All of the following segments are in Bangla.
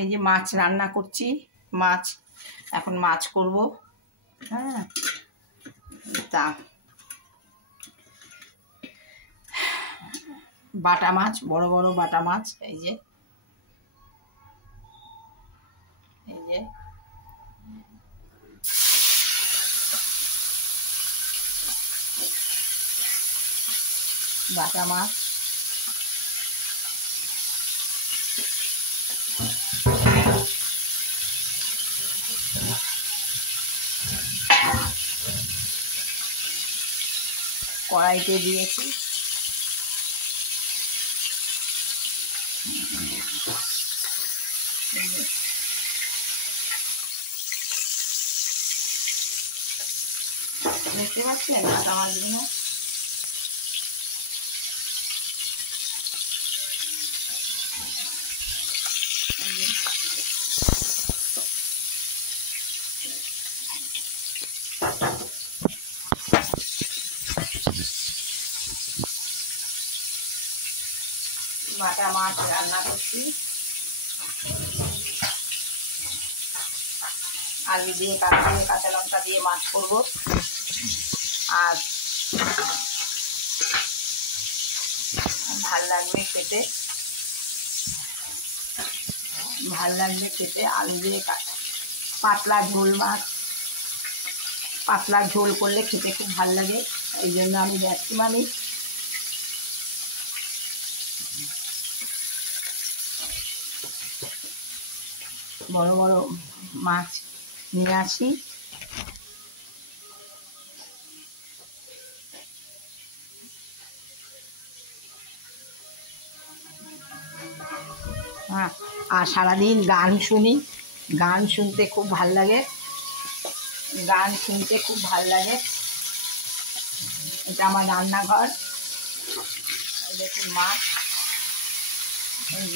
এই যে মাছ রান্না করছি, মাছ এখন মাছ করব। হ্যাঁ, তা বাটা মাছ, বড় বড় বাটা মাছ, এই যে বাটা মাছ। কড়াইতে দিয়েছি, দেখতে পাচ্ছেন বাটা মাছগুলো। বাটা মাছ রান্না করছি, আলু দিয়ে কাঁচা লঙ্কা দিয়ে মাছ করব। আর ভাল লাগবে খেতে, আলু দিয়ে পাতলা ঝোল মাছ, পাতলা ঝোল করলে খেতে খুব ভাল লাগে। এই জন্য আমি ম্যাক্সিমামই বড় বড় মাছ নিয়ে আসি। হ্যাঁ, আর সারাদিন গান শুনি, গান শুনতে খুব ভাল লাগে, এটা আমার রান্নাঘর। দেখুন মাছ, এই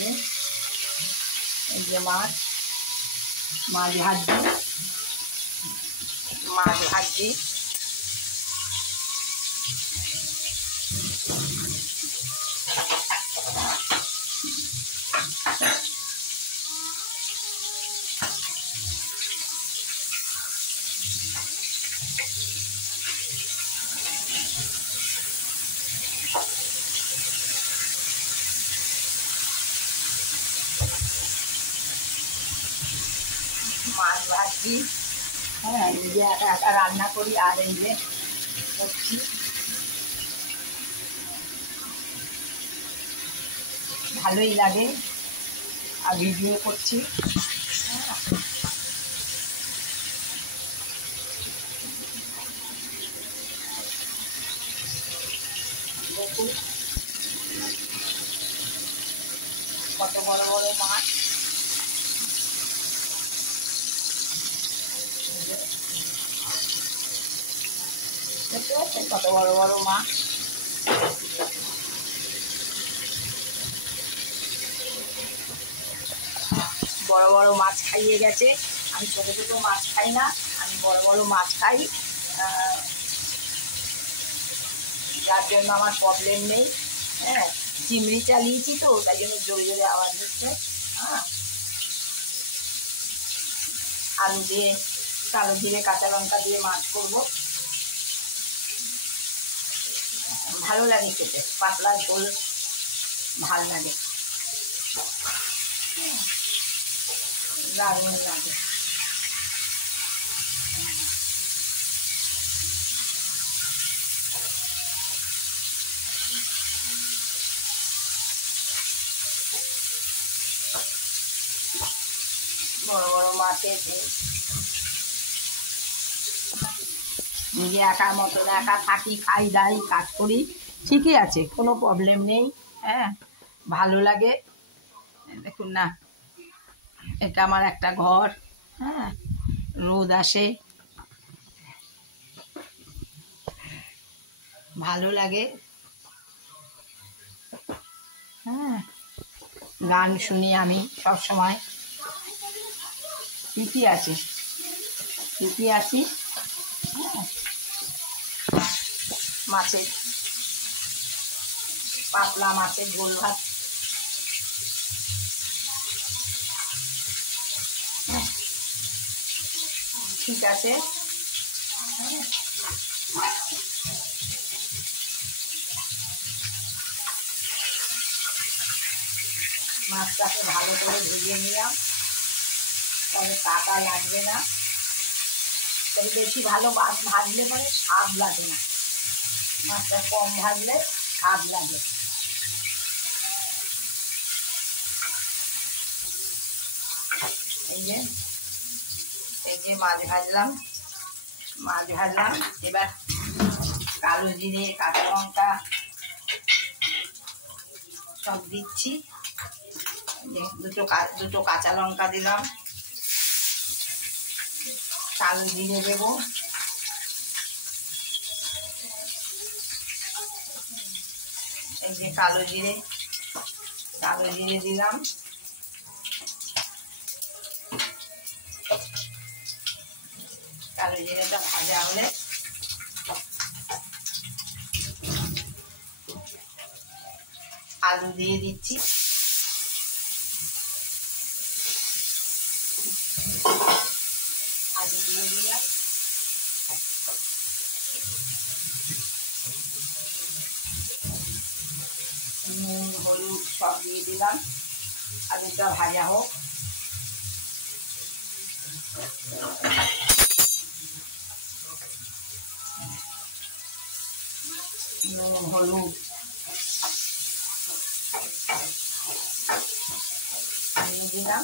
যে মাছ ভাজি। মাছ ভাজি, হ্যাঁ, নিজে একা একা রান্না করি। আর এই যে করছি, ভালোই লাগে, আর ভিডিও করছি। দেখুন কত বড় বড় মাছ, দেখতে পাচ্ছেন কত বড় বড় মাছ। বড় বড় মাছ খাইয়ে গেছে। আমি ছোট ছোট মাছ খাই না, আমি বড় বড় মাছ খাই, যার জন্য আমার প্রবলেম নেই। হ্যাঁ, চিমড়ি চালিয়েছি তো, তাই জন্য জোরে জোরে আওয়াজ হচ্ছে। হ্যাঁ, আলু দিয়ে কালো জিরে কাঁচা লঙ্কা দিয়ে মাছ করব, ভালো লাগে খেতে, পাতলা ঝোল ভাল লাগে, দারুণ লাগে। বড় বড় মাছের নিজে একার মতন একা থাকি, খাই দাই, কাজ করি, ঠিকই আছে, কোনো প্রবলেম নেই। হ্যাঁ, ভালো লাগে। দেখুন না, এটা আমার একটা ঘর। হ্যাঁ, রোদ আসে, ভালো লাগে। হ্যাঁ, গান শুনি আমি সব সময়, ঠিকই আছি। মাছের পাতলা মাছের ঝোল ভাত, ঠিক আছে। মাছটাকে ভালো করে ভেজে নিলাম, তবে কাটা লাগবে না। তবে বেশি ভালো মাছ ভাজলে পরে স্বাদ লাগে না, মাছটা কম ভাজলে স্বাদ লাগে। এই যে মাছ ভাজলাম, এবার কালো জিরে, কাঁচা লঙ্কা সব দিচ্ছি। দুটো কাঁচা লঙ্কা দিলাম, কালো জিরে দেবো, এই যে কালো জিরে দিলাম, কালো জিরেটা ভাজা হলে আলু দিয়ে দিচ্ছি। আলু দিয়ে দিলাম, নুন হলুদ সব দিয়ে দিলাম। আলুটা ভাজা হোক। নুন হলুদ দিয়ে দিলাম,